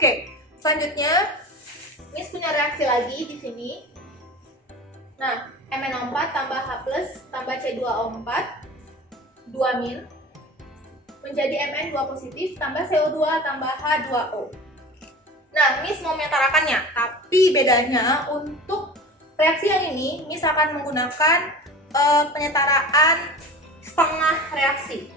Oke, selanjutnya Miss punya reaksi lagi di sini. Nah, MnO4 tambah H plus tambah C2O4 2- menjadi Mn2 positif tambah CO2 tambah H2O. Nah, Miss mau menyetarakannya, tapi bedanya untuk reaksi yang ini, Miss akan menggunakan penyetaraan setengah reaksi.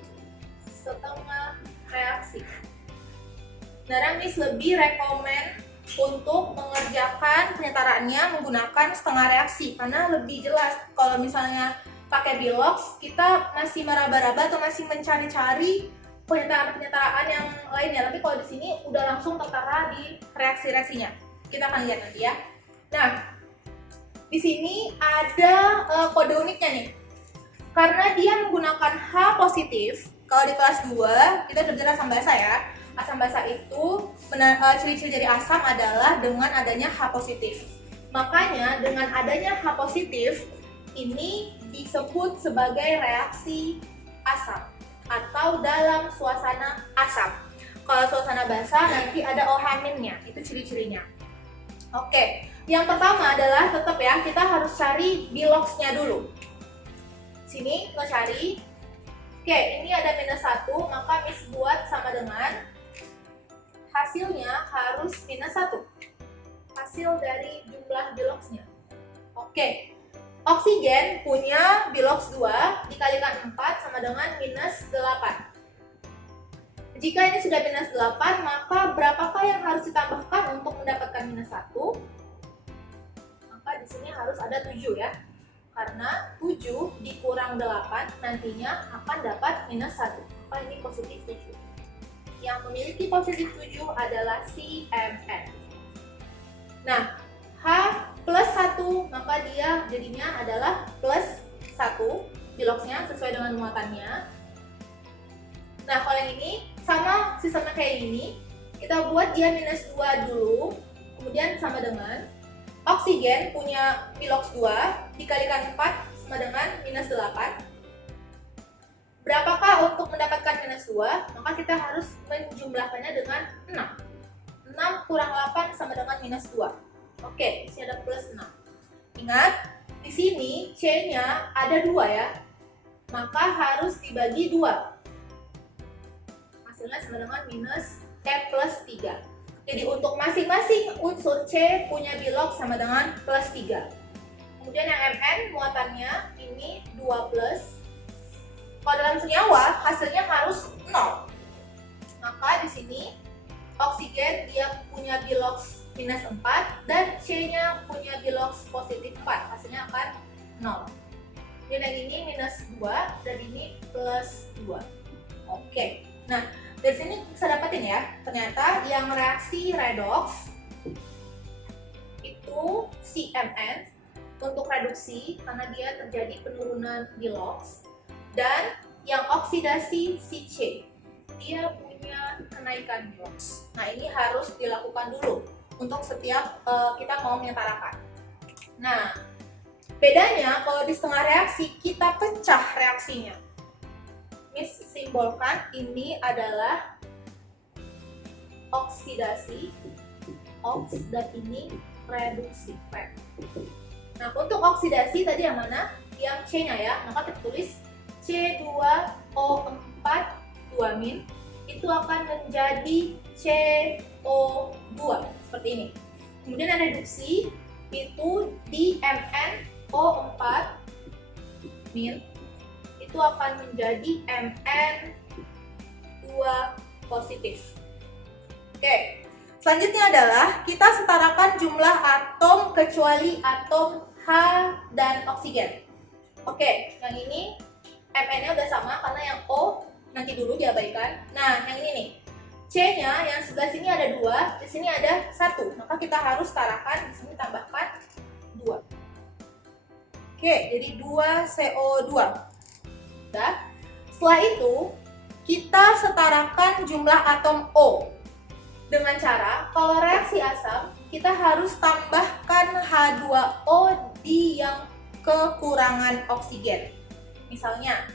Nah, Miss lebih rekomen untuk mengerjakan penyetaraannya menggunakan setengah reaksi karena lebih jelas. Kalau misalnya pakai Bilox, kita masih meraba-raba atau masih mencari-cari penyetaraan yang lainnya. Tapi kalau di sini udah langsung tertara di reaksi-reaksinya. Kita akan lihat nanti ya. Nah, di sini ada kode uniknya nih. Karena dia menggunakan H positif, kalau di kelas 2 kita belajar asam basa ya. Asam basa itu ciri-ciri dari asam adalah dengan adanya H positif. Makanya dengan adanya H positif ini disebut sebagai reaksi asam atau dalam suasana asam. Kalau suasana basa nanti ada OH-nya, itu ciri-cirinya. Oke, yang pertama adalah tetap ya, kita harus cari Bilox-nya dulu. Sini kita cari. Oke, ini ada -1, maka Miss buat sama dengan hasilnya harus -1. Hasil dari jumlah Bilox-nya. Oke. Oksigen punya Bilox 2 dikalikan 4 sama dengan -8. Jika ini sudah -8, maka berapakah yang harus ditambahkan untuk mendapatkan -1? Maka di sini harus ada 7 ya. Karena 7 dikurang 8 nantinya akan dapat -1. Maka ini positif 7. Yang memiliki positif 7 adalah si Mn. Nah, H plus 1, maka dia jadinya adalah plus 1 Biloxnya sesuai dengan muatannya. Nah, kalau yang ini sama sistemnya kayak ini, kita buat dia -2 dulu, kemudian sama dengan oksigen punya Bilox 2 dikalikan 4 sama dengan -8. Berapakah untuk mendapatkan -2? Maka kita harus menjumlahkannya dengan 6. 6 kurang 8 sama dengan -2. Oke, di sini ada plus 6. Ingat, di sini C-nya ada 2 ya. Maka harus dibagi 2. Hasilnya sama dengan plus 3. Jadi untuk masing-masing unsur C punya Bilox sama dengan plus 3. Kemudian yang Mn muatannya ini 2 plus. Kalau dalam senyawa hasilnya harus 0. Maka di sini oksigen dia punya Bilox -4 dan C-nya punya Bilox positif 4. Hasilnya akan 0. Dan yang ini -2 dan ini plus 2. Oke. Nah, dari sini bisa dapetin ya, ternyata yang reaksi redox itu si Mn untuk reduksi karena dia terjadi penurunan Bilox. Dan yang oksidasi si C, dia punya kenaikan Bilox. Nah, ini harus dilakukan dulu untuk setiap kita mau menyetarakan. Nah, bedanya kalau di setengah reaksi kita pecah reaksinya. Miss simbolkan ini adalah oksidasi, oks, dan ini reduksi. Nah, untuk oksidasi tadi yang mana? Yang C-nya ya, maka kita tulis C2O4 2- itu akan menjadi CO2 seperti ini. Kemudian yang reduksi itu di MnO4 itu akan menjadi Mn2 positif. Oke, selanjutnya adalah kita setarakan jumlah atom kecuali atom H dan oksigen. Oke, yang ini Mn-nya udah sama karena yang O nanti dulu diabaikan. Nah, yang ini nih, C-nya yang sebelah sini ada 2, di sini ada 1. Maka kita harus setarakan, di sini tambahkan 2. Oke, jadi 2CO2. Udah. Setelah itu, kita setarakan jumlah atom O. Dengan cara, kalau reaksi asam, kita harus tambahkan H2O di yang kekurangan oksigen. Misalnya,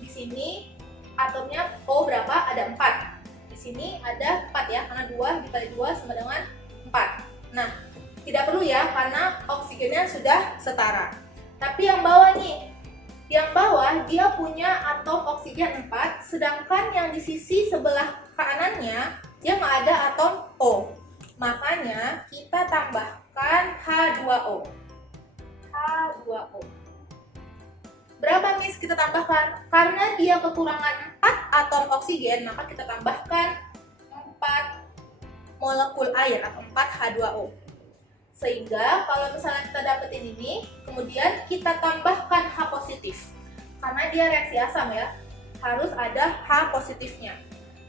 di sini atomnya O berapa? Ada 4. Di Di sini ada 4 ya, karena 2 dikali 2 sama dengan 4. Nah, tidak perlu ya, karena oksigennya sudah setara. Tapi yang bawah nih, yang bawah dia punya atom oksigen 4, sedangkan yang di sisi sebelah kanannya dia nggak ada atom O. Makanya kita tambahkan H2O. H2O. Berapa Miss kita tambahkan? Karena dia kekurangan 4 atom oksigen, maka kita tambahkan 4 molekul air atau 4 H2O. Sehingga kalau misalnya kita dapetin ini, kemudian kita tambahkan H positif. Karena dia reaksi asam ya, harus ada H positifnya.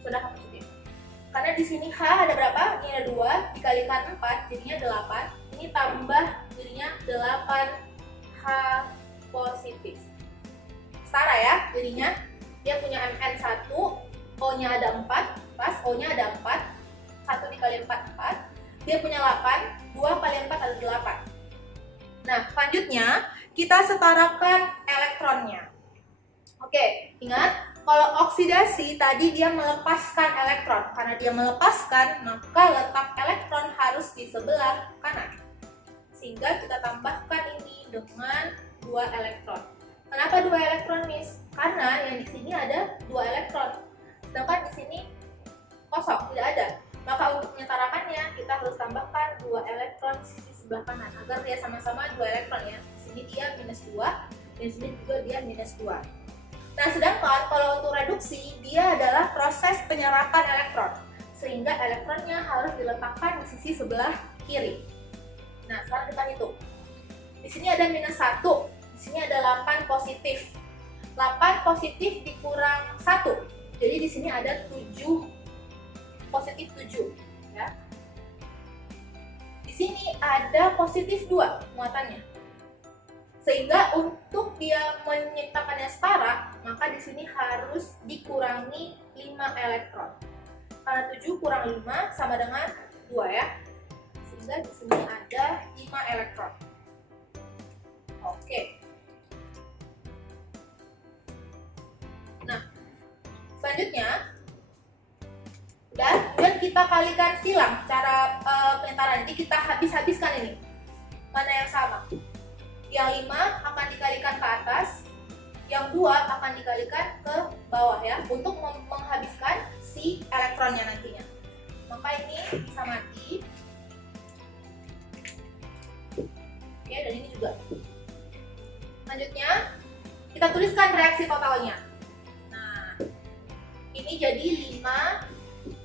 Sudah H positif. Karena di sini H ada berapa? Ini ada 2 dikalikan 4 jadinya 8. Ini tambah jadinya 8 H positif. Setara ya, jadinya dia punya Mn1, O-nya ada 4, pas O-nya ada 4, 1 dikali 4, 4. Dia punya 8, 2 kali 4 ada 8. Nah, selanjutnya kita setarakan elektronnya. Oke, ingat, kalau oksidasi tadi dia melepaskan elektron. Karena dia melepaskan, maka letak elektron harus di sebelah kanan. Sehingga kita tambahkan ini dengan 2 elektron. Kenapa 2 elektron, Miss? Karena yang di sini ada 2 elektron. Sedangkan di sini kosong, tidak ada. Maka untuk menyetarakannya, kita harus tambahkan 2 elektron di sisi sebelah kanan agar dia sama-sama 2 elektron ya. Di sini dia minus 2, dan di sini juga dia minus 2. Nah, sedangkan kalau untuk reduksi, dia adalah proses penyerapan elektron. Sehingga elektronnya harus diletakkan di sisi sebelah kiri. Nah, sekarang kita hitung. Di sini ada minus 1, di sini ada 8 positif. 8 positif dikurang 1. Jadi di sini ada 7 positif 7 ya. Di sini ada positif 2 muatannya. Sehingga untuk dia menyiptakannya setara, maka di sini harus dikurangi 5 elektron. Karena 7 kurang 5 sama dengan 2 ya. Sehingga di sini ada 5 elektron. Oke. Nah, selanjutnya dan kita kalikan silang cara penyentaraan. Jadi kita habiskan ini. Mana yang sama? Yang 5 akan dikalikan ke atas, yang 2 akan dikalikan ke bawah ya, untuk menghabiskan si elektronnya nantinya. Maka ini bisa mati. Oke, dan ini juga. Selanjutnya, kita tuliskan reaksi totalnya. Nah, ini jadi 5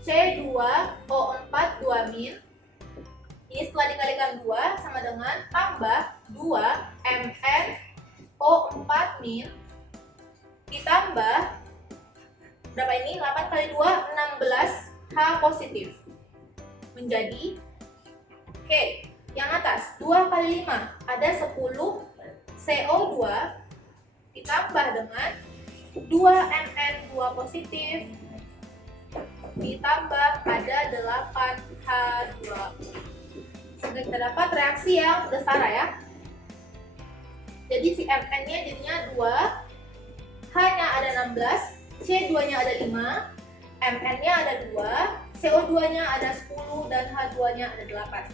C2O4 2-. Ini setelah dikalikan 2 sama dengan tambah 2 MnO4- ditambah berapa ini? 8 kali 2, 16 H positif. Menjadi, oke, yang atas 2 kali 5 ada 10 CO2 ditambah dengan 2 Mn2 positif ditambah ada 8 H2. Sehingga kita dapat reaksi yang sudah setara ya. Jadi si Mn-nya jadinya 2, H-nya ada 16, C2-nya ada 5, Mn-nya ada 2, CO2-nya ada 10, dan H2-nya ada 8.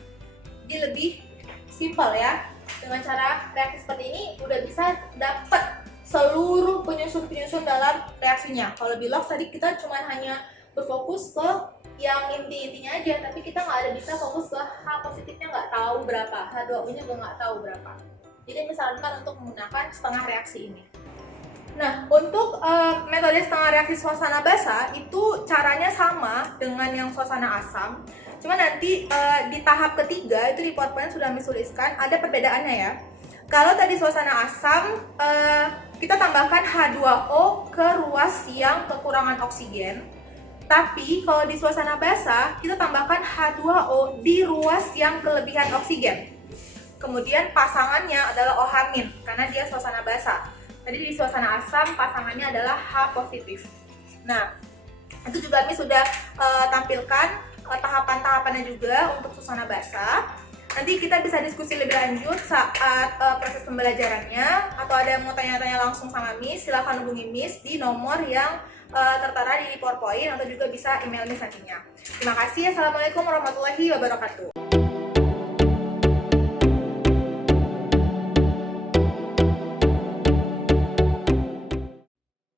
Jadi lebih simpel ya. Dengan cara reaksi seperti ini udah bisa dapat seluruh penyusun-penyusun dalam reaksinya. Kalau Bilox tadi kita cuma hanya berfokus ke yang inti-intinya aja, tapi kita nggak ada bisa fokus ke H positifnya, nggak tahu berapa, H2O-nya juga nggak tahu berapa. Jadi misalkan untuk menggunakan setengah reaksi ini. Nah, untuk metode setengah reaksi suasana basah itu caranya sama dengan yang suasana asam. Cuma nanti di tahap ketiga itu di PowerPoint sudah dituliskan ada perbedaannya ya. Kalau tadi suasana asam kita tambahkan H2O ke ruas yang kekurangan oksigen. Tapi kalau di suasana basah kita tambahkan H2O di ruas yang kelebihan oksigen. Kemudian pasangannya adalah OH- karena dia suasana basah. Tadi di suasana asam pasangannya adalah H positif. Nah, itu juga kami sudah tampilkan tahapan-tahapannya juga untuk suasana basah. Nanti kita bisa diskusi lebih lanjut saat proses pembelajarannya, atau ada yang mau tanya-tanya langsung sama Miss, silahkan hubungi Miss di nomor yang tertera di PowerPoint atau juga bisa email Miss nantinya. Terima kasih. Assalamualaikum warahmatullahi wabarakatuh.